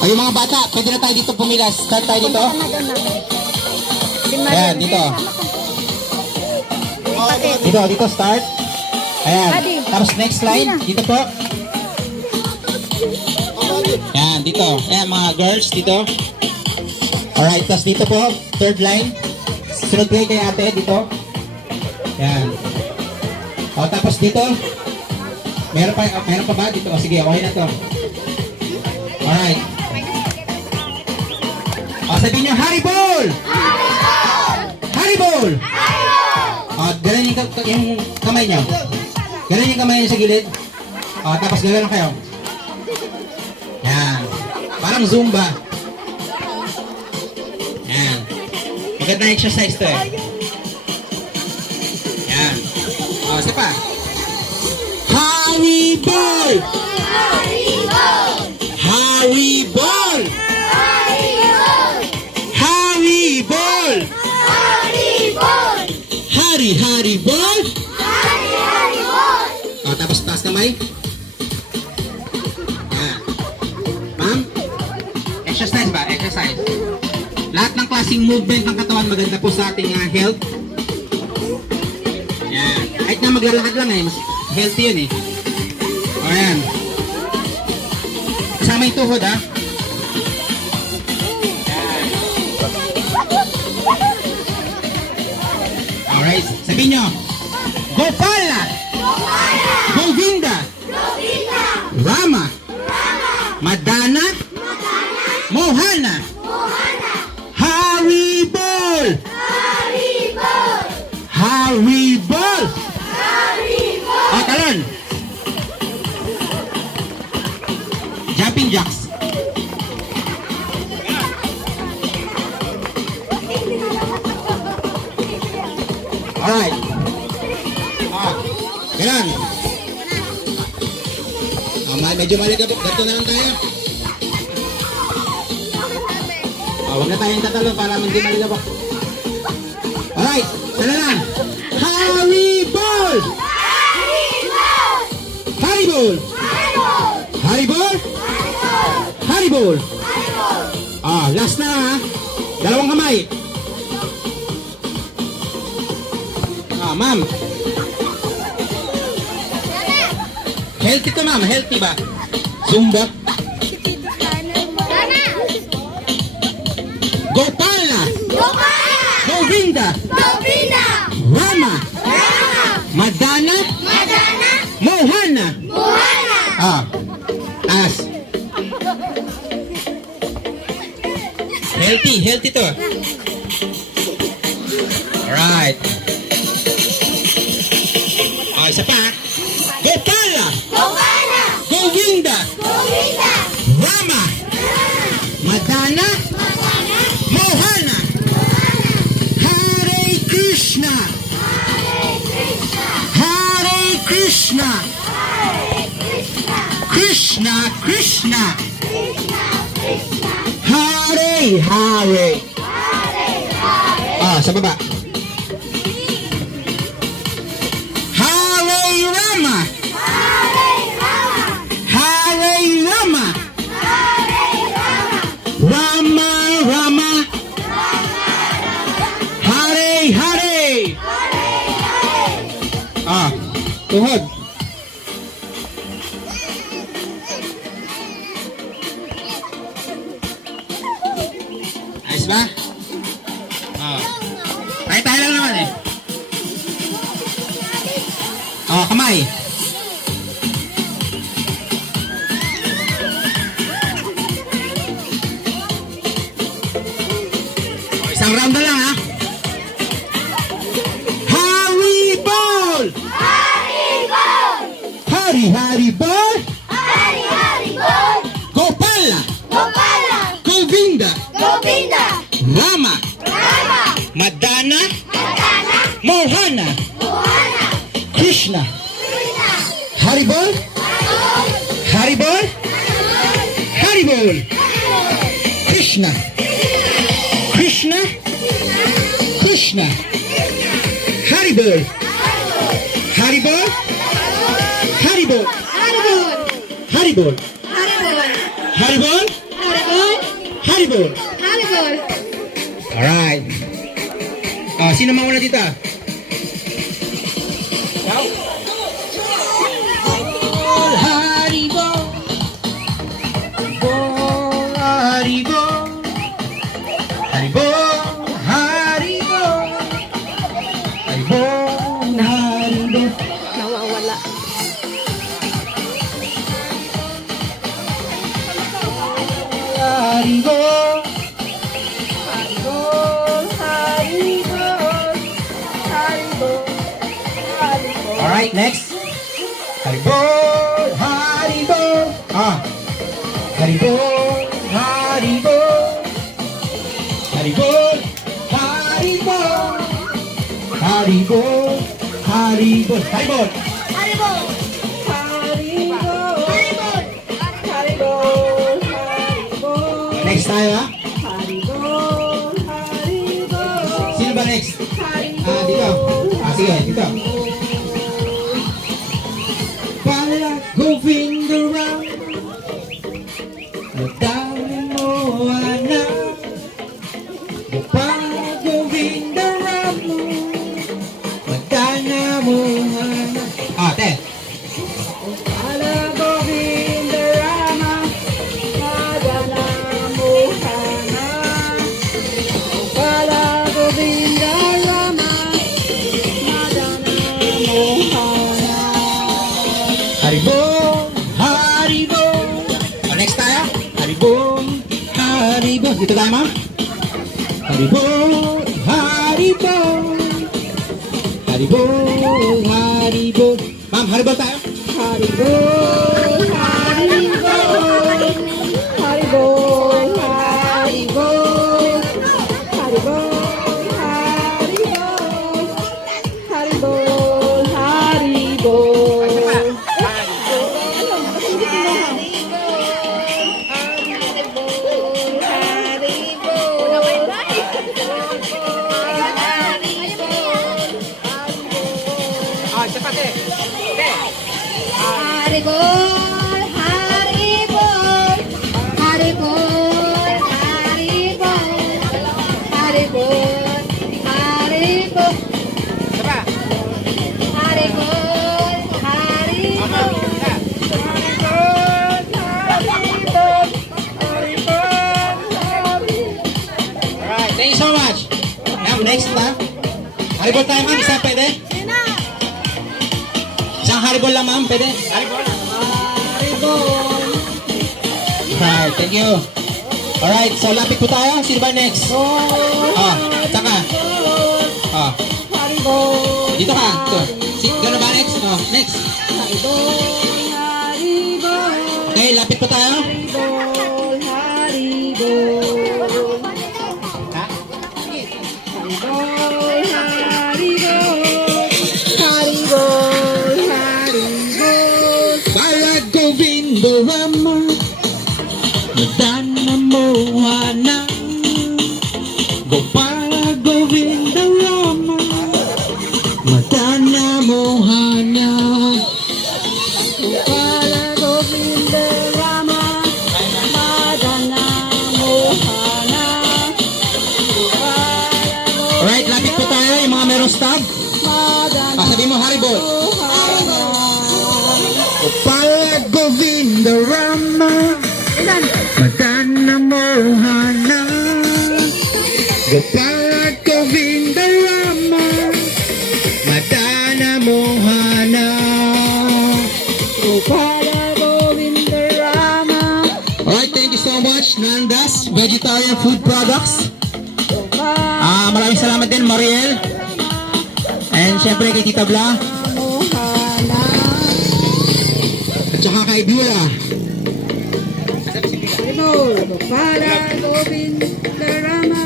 O yung mga bata, pwede na tayo dito pumila. Start tayo dito. Ayan, dito. Dito, start. Ayan. Tapos next line, dito po. Ayan, dito. Ayan, mga girls, dito. Alright, tapos dito po, third line. Sunod kayo kay ate, dito. Ayan. O, tapos dito. Meron pa ba dito? O, sige, okay na to. Alright. O, sabihin nyo, Haribol! Haribol! O, ganun yung kamay nyo. Ganun yung kamay nyo sa gilid. O, tapos gano'n kayo. Yan. Parang Zumba. Yan. Magandang exercise to eh. Yan. O, isa pa. Haribol! Haribol! Haribol! Haribol! O, tapos taas kamay. Yan. Ma'am? Exercise ba? Exercise. Lahat ng klaseng movement ng katawan maganda po sa ating health. Yan. Kahit na maglalakad lang eh. Mas healthy yun eh. O, yan. Kasama yung tuhod ha. Alright. Sabihin nyo. Gopala! Govinda! Rama! Madana! Mohana! Haribol! Haribol! O, talon! Jumping jacks. Alright. Ganun. Medyo maligabok. Ganito na lang tayo. Huwag na tayong tatalon para hindi maligabok. Alright. Sana lang. Haribol! Haribol! Haribol! Haribol! Last na ha. Dalawang kamay. Ma'am. Healthy to ma'am, healthy ba? Zumba. Gopala. Govinda. Rama. Madana. Mohana. Taas. Healthy to. Alright. Isa pa. Gopala. Govinda. Rama. Madana. Mohana. Hare Krishna. Hare Krishna. Krishna Krishna. Hare. Sa baba. Rama. Hare. Tuhod. Ayos ba? Tayo lang naman eh. Kamay. Isang round na lang ha. Haribol! Haribol! Gopala! Govinda! Rama! Madana! Mohana! Krishna! Haribol! Krishna! Haribol! Haribol! Haribol. Haribol. Alright. Sino mauna dito? Haribol. Haribol. Haribol. Haribol. Haribol. Haribol. Nawawala. Haribol. Haribol. Haribol. Haribol. Haribol. Alright, next. Haribol. Haribol. Haribol. Haribol. Haribol. Haribol. Haribol. Haribol. Haribol. Haribol. Haribol. Haribol. Haribol. Next tayo ha. Haribol. Haribol. Sino ba next? Haribol. Dito. Sige, dito. Para Govindaram, madami mo anak. Para Govindaram, madana mo anak. Te. Para Govindarama, madana mohana. Para Govindarama, madana mohana. Haribol, Haribol. Next tayo. Haribol, Haribol. Dito tayo, ma'am. Haribol, Haribol. Haribol, Haribol. Ma'am, Haribol tayo. Haribol, Haribol, Haribol, Haribol, Haribol, Haribol, Haribol, Haribol. Haribol, Haribol, Haribol, Haribol, Haribol, Haribol. Haribol, Haribol, Alright, thank you so much. Ma'am, next na. Haribol tayo, ma'am. Isa pwede? Isang Haribol lang, ma'am. Pwede? Haribol. Alright, thank you. Alright, so lapit po tayo. Sino ba next? Saka. Haribol, Dito ka. Ito. Gano'n ba next? Next. Haribol, Haribol. Okay, lapit po tayo. Haribol, Haribol. Ha? Haribol, Haribol. Haribol, Haribol. Para Govindorama, madana mo anak. Gopala Govindorama, madana mo anak. Para Govindarama, madana mohana. Alright, lapit po tayo. Yung mga merong stop. Madana Sabi mo, Haribol. mohana. Gopala Govindorama, madana mo anak. Gopala Govindorama, madana mo anak. Para Govindarama, Alright, thank you so much, Nandas Vegetarian Food Products. Maraming salamat din, Mariel. And syempre kay Tita Bla. mohana. At saka kay Bula. Haribol, para Govindarama,